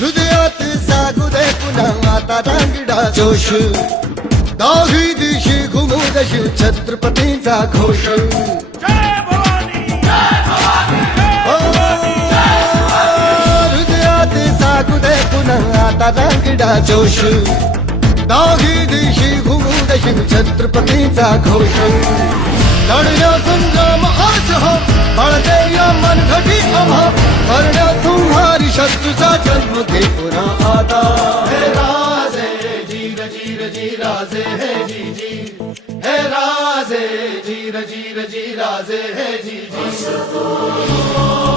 हृदयात जागू दे पुन्हा आता रांगडा जोश दाही दिशी घुमू दशी छत्रपतींचा घोष हृदयात जागू दे पुन्हा आता रांगडा जोश दाही दिशी घुमू दशी छत्रपतींचा घोष लढण्या संग्राम आज हो बाळगे या मनघटी आम्हा करण्या संहारी शत्रूचा जन्म घे पुन्हा आता हे राजे जीर जीर जी राजे हे जी जी हे राजे जीर जीर जी राजे हे जी जी